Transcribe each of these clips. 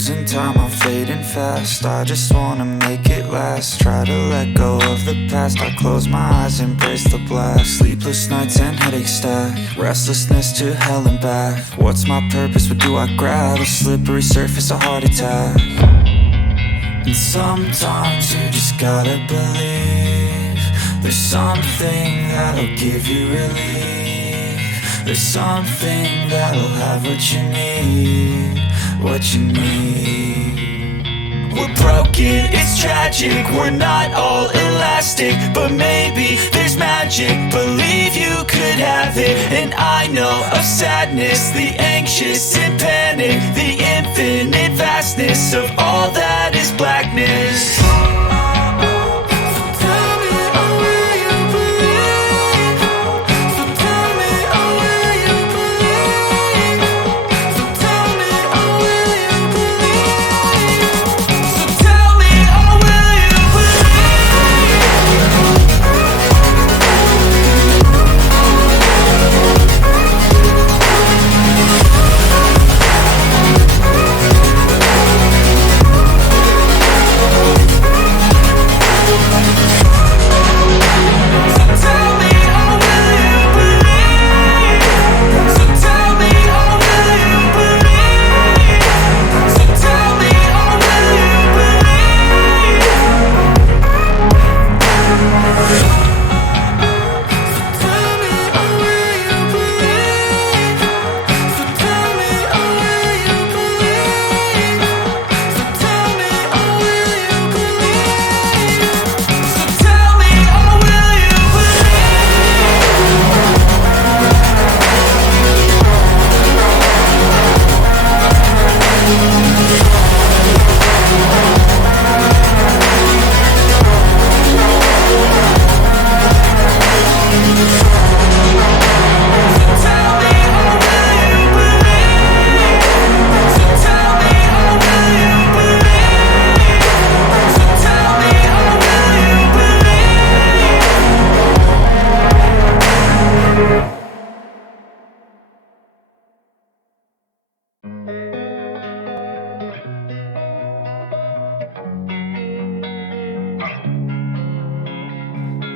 Losing time, I'm fading fast. I just wanna make it last. Try to let go of the past. I close my eyes, embrace the blast. Sleepless nights and headaches stack. Restlessness to hell and back. What's my purpose? What do I grab? A slippery surface, a heart attack. And sometimes you just gotta believe there's something that'll give you relief. There's something that'll have what you need. What you need. We're broken, it's tragic. We're not all elastic, but maybe there's magic. Believe you could have it. And I know of sadness, the anxious and panic, the infinite vastness of all that is blackness.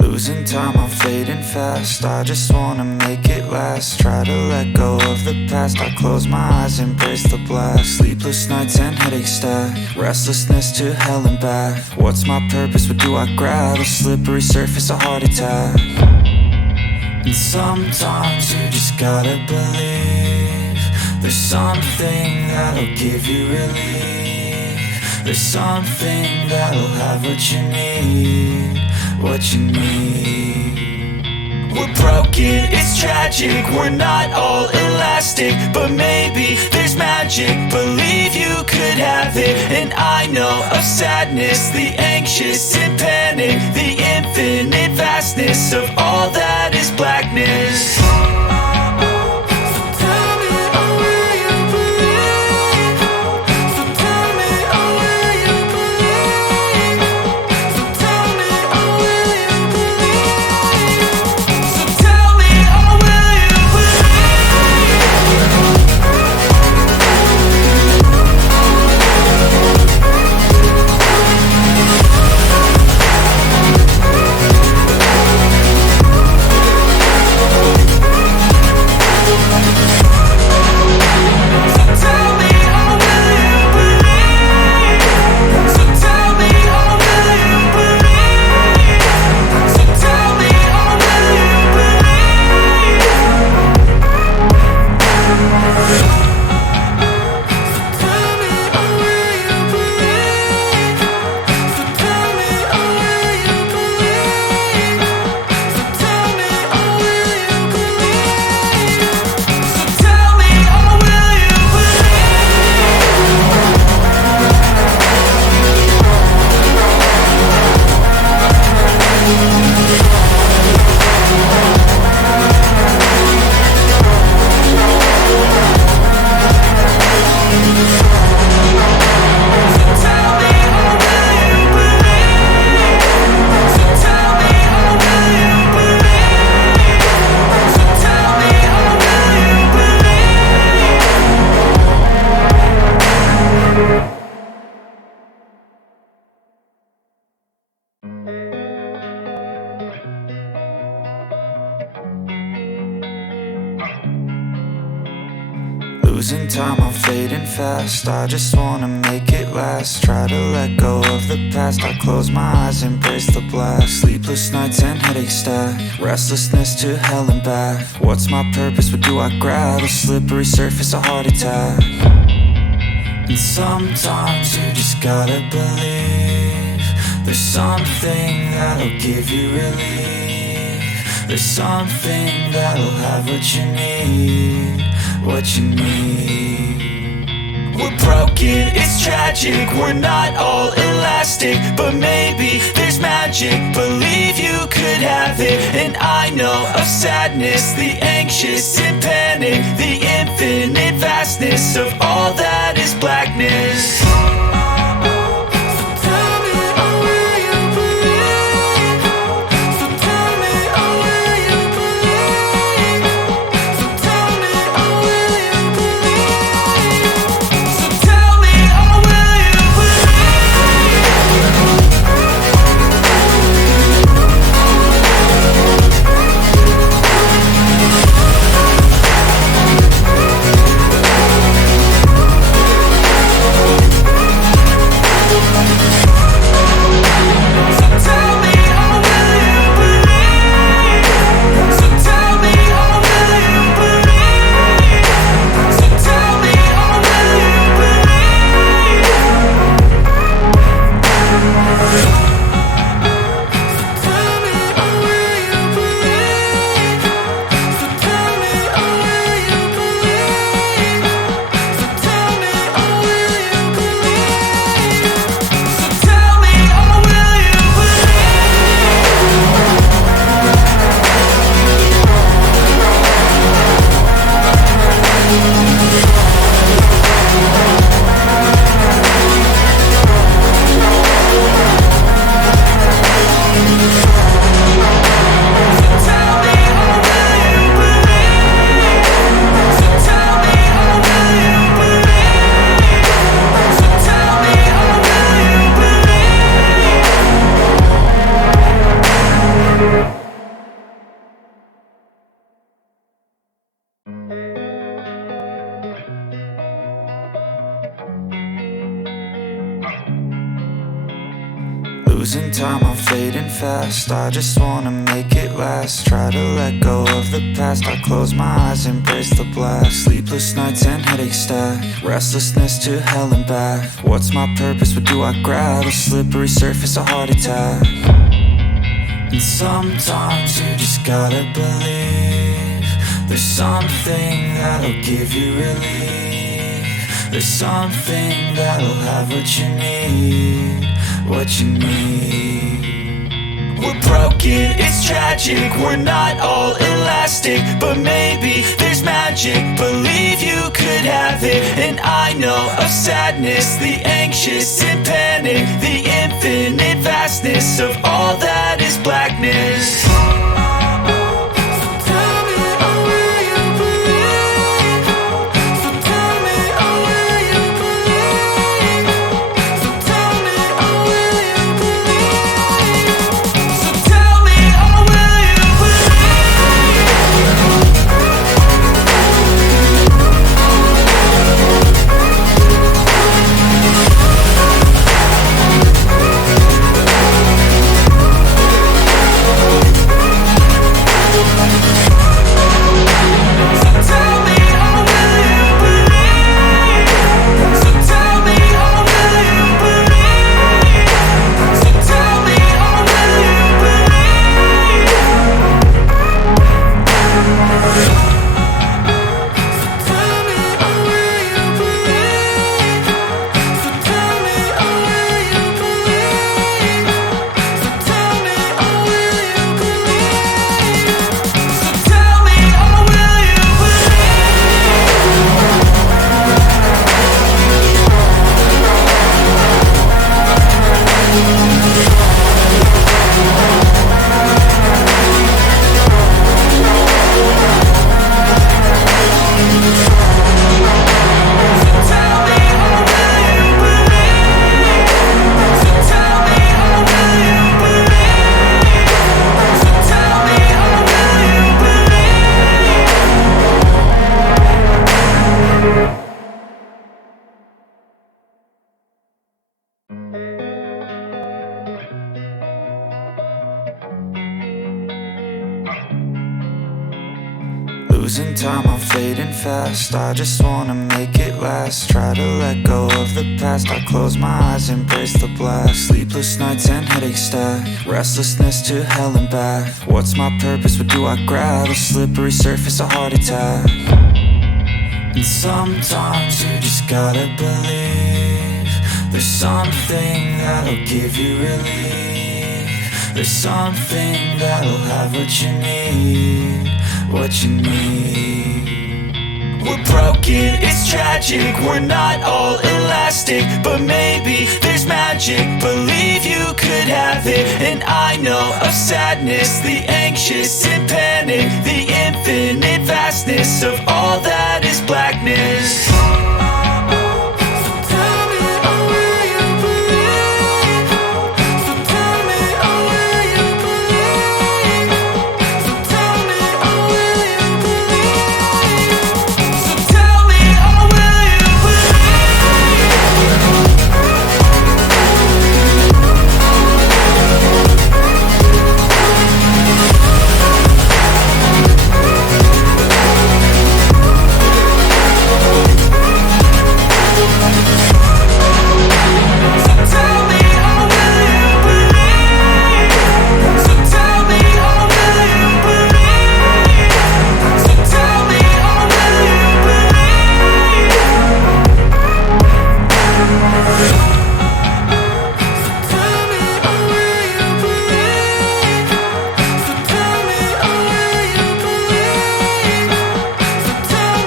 Losing time, I'm fading fast. I just wanna make it last. Try to let go of the past. I close my eyes, embrace the blast. Sleepless nights and headaches stack. Restlessness to hell and back. What's my purpose? What do I grab? A slippery surface, a heart attack. And sometimes you just gotta believe there's something that'll give you relief. There's something that'll have what you need. What you need. We're broken, it's tragic. We're not all elastic, but maybe there's magic. Believe you could have it. And I know of sadness, the anxious and panic, the infinite vastness of all that is blackness. Losing time, I'm fading fast. I just wanna make it last. Try to let go of the past. I close my eyes, embrace the blast. Sleepless nights and headache stack. Restlessness to hell and back. What's my purpose? What do I grab? A slippery surface, a heart attack. And sometimes you just gotta believe there's something that'll give you relief. There's something that'll have what you need, what you need. We're broken, it's tragic, we're not all elastic, but maybe there's magic. Believe you could have it, and I know of sadness, the anxious and panic, the infinite vastness of all that is blackness. Losing time, I'm fading fast. I just wanna make it last. Try to let go of the past. I close my eyes, embrace the blast. Sleepless nights and headache stack. Restlessness to hell and back. What's my purpose? What do I grab? A slippery surface, a heart attack. And sometimes you just gotta believe there's something that'll give you relief. There's something that'll have what you need, what you need. We're broken, it's tragic, we're not all elastic, but maybe there's magic. Believe you could have it, and I know of sadness, the anxious and panic, the infinite vastness of all that is blackness. Losing time, I'm fading fast. I just wanna make it last. Try to let go of the past. I close my eyes, embrace the blast. Sleepless nights and headache stack. Restlessness to hell and back. What's my purpose? What do I grab? A slippery surface, a heart attack. And sometimes you just gotta believe there's something that'll give you relief. There's something that'll have what you need, what you need. We're broken, it's tragic, we're not all elastic, but maybe there's magic, believe you could have it. And I know of sadness, the anxious and panic, the infinite vastness of all that is blackness.